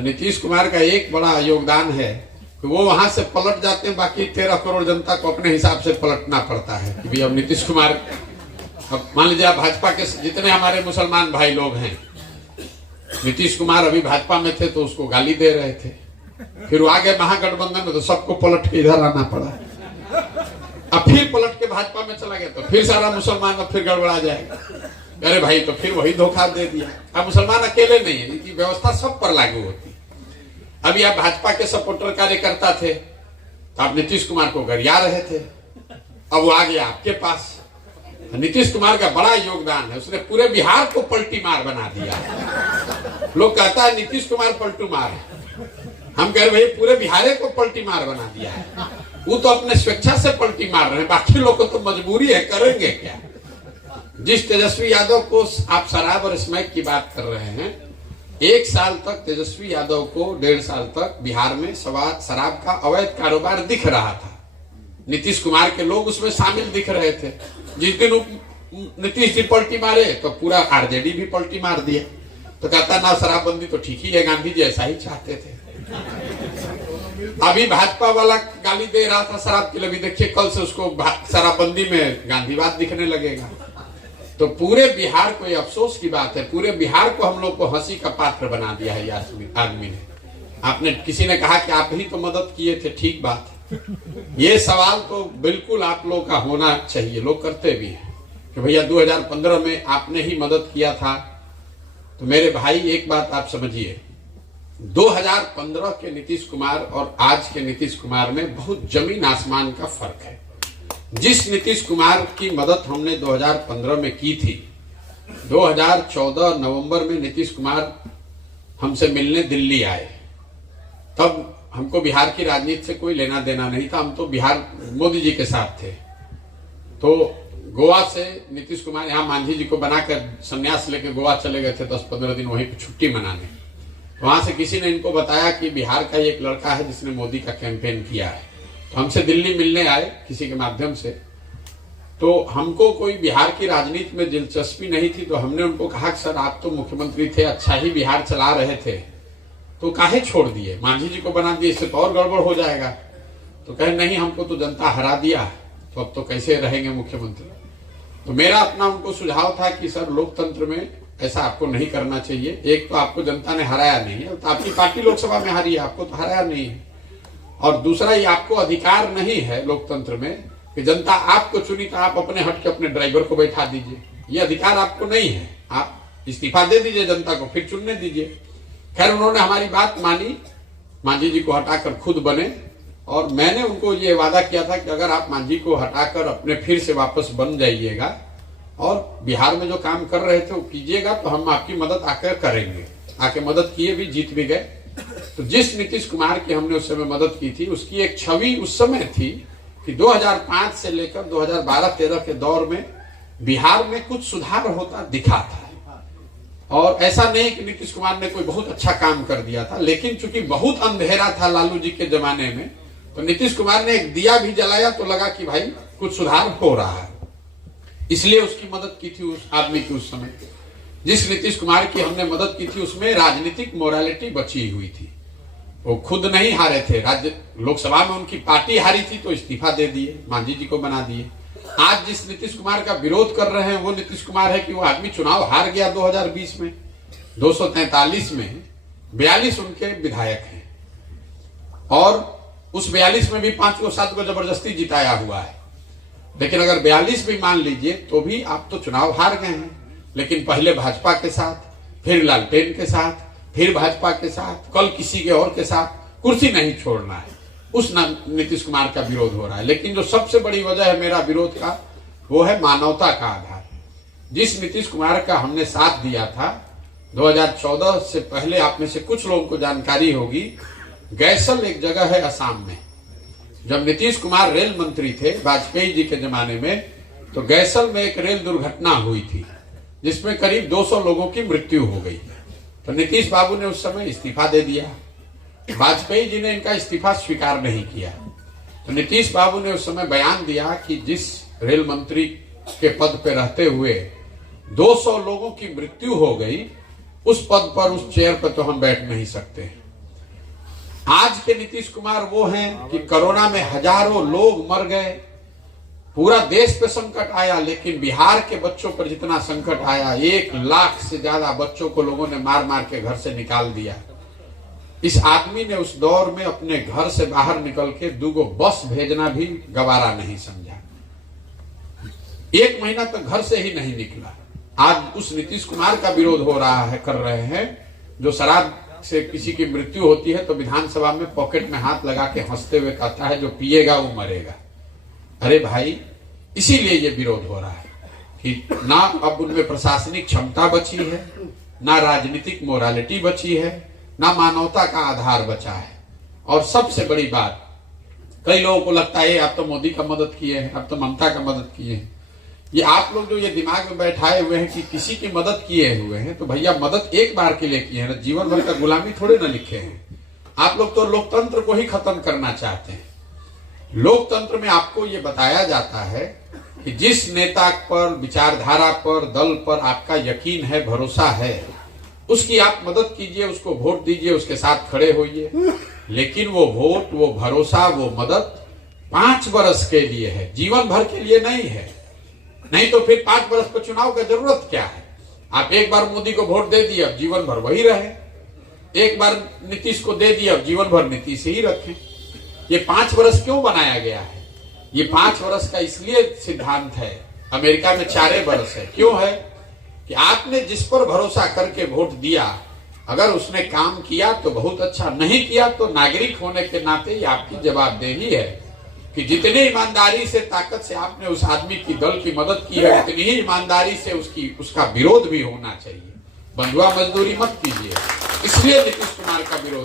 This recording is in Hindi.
नीतीश कुमार का एक बड़ा योगदान है कि वो वहां से पलट जाते हैं, बाकी 13 करोड़ जनता को अपने हिसाब से पलटना पड़ता है कि भाई अब नीतीश कुमार, अब मान लीजिए भाजपा के जितने हमारे मुसलमान भाई लोग हैं, नीतीश कुमार अभी भाजपा में थे तो उसको गाली दे रहे थे, फिर वो आ गए महागठबंधन में तो सबको पलट के इधर आना पड़ा, अब फिर पलट के भाजपा में चला गया तो फिर सारा मुसलमान अब फिर गड़बड़ा जाएगा। अरे भाई तो फिर वही धोखा दे दिया। अब मुसलमान अकेले नहीं है, इनकी व्यवस्था सब पर लागू होती। अभी आप भाजपा के सपोर्टर कार्यकर्ता थे तो आप नीतीश कुमार को गरिया रहे थे, अब वो आ गया आपके पास। नीतीश कुमार का बड़ा योगदान है, उसने पूरे बिहार को पलटी मार बना दिया। लोग कहता है नीतीश कुमार पलटू मार है, हम कह रहे भाई पूरे बिहार को पलटी मार बना दिया है। वो तो अपने स्वेच्छा से पलटी मार रहे हैं, बाकी लोग को तो मजबूरी है, करेंगे क्या। जिस तेजस्वी यादव को आप शराब और स्मैक की बात कर रहे हैं, 1 साल तक तेजस्वी यादव को 1.5 साल तक बिहार में शराब का अवैध कारोबार दिख रहा था। नीतीश कुमार के लोग उसमें शामिल दिख रहे थे। जिस दिन नीतीश जी पलटी मारे तो पूरा आरजेडी भी पलटी मार दिया। तो कहता ना शराबबंदी तो ठीक ही है, गांधी जी ऐसा ही चाहते थे। अभी भाजपा वाला गाली दे रहा था शराब के लिए, देखिए कल से उसको शराबबंदी में गांधीवाद दिखने लगेगा। तो पूरे बिहार को ये अफसोस की बात है, पूरे बिहार को हम लोग को हंसी का पात्र बना दिया है ये आदमी ने। आपने किसी ने कहा कि आप ही तो मदद किए थे, ठीक बात है। ये सवाल तो बिल्कुल आप लोग का होना चाहिए, लोग करते भी हैं कि भैया 2015 में आपने ही मदद किया था। तो मेरे भाई एक बात आप समझिए, 2015 के नीतीश कुमार और आज के नीतीश कुमार में बहुत जमीन आसमान का फर्क है। जिस नीतीश कुमार की मदद हमने 2015 में की थी, 2014 नवंबर में नीतीश कुमार हमसे मिलने दिल्ली आए। तब हमको बिहार की राजनीति से कोई लेना देना नहीं था, हम तो बिहार मोदी जी के साथ थे। तो गोवा से नीतीश कुमार यहाँ मांझी जी को बनाकर संन्यास लेकर गोवा चले गए थे 10-15 दिन वहीं पर छुट्टी मनाने। वहां से किसी ने इनको बताया कि बिहार का एक लड़का है जिसने मोदी का कैंपेन किया है, तो हमसे दिल्ली मिलने आए किसी के माध्यम से। तो हमको कोई बिहार की राजनीति में दिलचस्पी नहीं थी, तो हमने उनको कहा कि सर आप तो मुख्यमंत्री थे, अच्छा ही बिहार चला रहे थे, तो काहे छोड़ दिए, मांझी जी को बना दिए, इससे तो और गड़बड़ हो जाएगा। तो कहे नहीं, हमको तो जनता हरा दिया, तो अब तो कैसे रहेंगे मुख्यमंत्री। तो मेरा अपना उनको सुझाव था कि सर लोकतंत्र में ऐसा आपको नहीं करना चाहिए। एक तो आपको जनता ने हराया नहीं है, तो आपकी पार्टी लोकसभा में हारी है, आपको तो हराया नहीं है। और दूसरा, ये आपको अधिकार नहीं है लोकतंत्र में कि जनता आपको चुनी तो आप अपने हट के अपने ड्राइवर को बैठा दीजिए, ये अधिकार आपको नहीं है। आप इस्तीफा दे दीजिए जनता को, फिर चुनने दीजिए। खैर उन्होंने हमारी बात मानी, मांझी जी को हटाकर खुद बने, और मैंने उनको ये वादा किया था कि अगर आप मांझी को हटाकर अपने फिर से वापस बन जाइएगा और बिहार में जो काम कर रहे थे वो कीजिएगा, तो हम आपकी मदद आकर करेंगे। आके मदद किए भी, जीत भी गए। तो जिस नीतीश कुमार की हमने उस समय मदद की थी, उसकी एक छवि उस समय थी कि 2005 से लेकर 2012-13 के दौर में बिहार में कुछ सुधार होता दिखा था। और ऐसा नहीं कि नीतीश कुमार ने कोई बहुत अच्छा काम कर दिया था, लेकिन चूंकि बहुत अंधेरा था लालू जी के जमाने में, तो नीतीश कुमार ने एक दिया भी जलाया तो लगा कि भाई कुछ सुधार हो रहा है, इसलिए उसकी मदद की थी उस आदमी की। उस समय जिस नीतीश कुमार की हमने मदद की थी उसमें राजनीतिक मोरालिटी बची हुई थी। वो खुद नहीं हारे थे, राज्य लोकसभा में उनकी पार्टी हारी थी तो इस्तीफा दे दिए, मांझी जी को बना दिए। आज जिस नीतीश कुमार का विरोध कर रहे हैं वो नीतीश कुमार है कि वो आदमी चुनाव हार गया 2020 में, 243 में 42 उनके विधायक हैं, और उस 42 में भी 5-7 को जबरदस्ती जिताया हुआ है। लेकिन अगर 42 भी मान लीजिए तो भी आप तो चुनाव हार गए हैं। लेकिन पहले भाजपा के साथ, फिर लालटेन के साथ, फिर भाजपा के साथ, कल किसी के और के साथ, कुर्सी नहीं छोड़ना है, उस नीतीश कुमार का विरोध हो रहा है। लेकिन जो सबसे बड़ी वजह है मेरा विरोध का, वो है मानवता का आधार। जिस नीतीश कुमार का हमने साथ दिया था 2014 से पहले, आप में से कुछ लोगों को जानकारी होगी, गैसल एक जगह है असम में। जब नीतीश कुमार रेल मंत्री थे वाजपेयी जी के जमाने में, तो गैसल में एक रेल दुर्घटना हुई थी जिसमें करीब 200 लोगों की मृत्यु हो गई। तो नीतीश बाबू ने उस समय इस्तीफा दे दिया, वाजपेयी जी ने इनका इस्तीफा स्वीकार नहीं किया। तो नीतीश बाबू ने उस समय बयान दिया कि जिस रेल मंत्री के पद पे रहते हुए 200 लोगों की मृत्यु हो गई, उस पद पर, उस चेयर पर तो हम बैठ नहीं सकते। आज के नीतीश कुमार वो हैं कि कोरोना में हजारों लोग मर गए, पूरा देश पे संकट आया, लेकिन बिहार के बच्चों पर जितना संकट आया, 1 लाख से ज्यादा बच्चों को लोगों ने मार मार के घर से निकाल दिया। इस आदमी ने उस दौर में अपने घर से बाहर निकल के 2 बस भेजना भी गवारा नहीं समझा। 1 महीना तक घर से ही नहीं निकला। आज उस नीतीश कुमार का विरोध हो रहा है, कर रहे हैं, जो शराब से किसी की मृत्यु होती है तो विधानसभा में पॉकेट में हाथ लगा के हंसते हुए कहता है जो पिएगा वो मरेगा। अरे भाई, इसीलिए ये विरोध हो रहा है कि ना अब उनमें प्रशासनिक क्षमता बची है, ना राजनीतिक मोरालिटी बची है, ना मानवता का आधार बचा है। और सबसे बड़ी बात, कई लोगों को लगता है आप तो मोदी का मदद किए हैं, आप तो ममता का मदद किए हैं। ये आप लोग जो ये दिमाग में बैठाए हुए हैं कि किसी की मदद किए हुए हैं, तो भैया मदद एक बार के लिए किए हैं ना, जीवन भर का गुलामी थोड़े ना लिखे हैं। आप लोग तो लोकतंत्र को ही खत्म करना चाहते हैं। लोकतंत्र में आपको ये बताया जाता है कि जिस नेता पर, विचारधारा पर, दल पर आपका यकीन है, भरोसा है, उसकी आप मदद कीजिए, उसको वोट दीजिए, उसके साथ खड़े होइए। लेकिन वो वोट, वो भरोसा, वो मदद 5 वर्ष के लिए है, जीवन भर के लिए नहीं है। नहीं तो फिर 5 वर्ष पर चुनाव का जरूरत क्या है? आप एक बार मोदी को वोट दे दिए, अब जीवन भर वही रहे। एक बार नीतीश को दे दिए, अब जीवन भर नीतीश ही रखें। ये 5 वर्ष क्यों बनाया गया है? ये 5 वर्ष का इसलिए सिद्धांत है, अमेरिका में 4 वर्ष है। क्यों है? कि आपने जिस पर भरोसा करके वोट दिया, अगर उसने काम किया तो बहुत अच्छा, नहीं किया तो नागरिक होने के नाते ये आपकी जवाबदेही है कि जितनी ईमानदारी से, ताकत से आपने उस आदमी की, दल की मदद की है, उतनी ही ईमानदारी से उसका विरोध भी होना चाहिए। बंधुआ मजदूरी मत कीजिए। इसलिए नीतीश कुमार का विरोध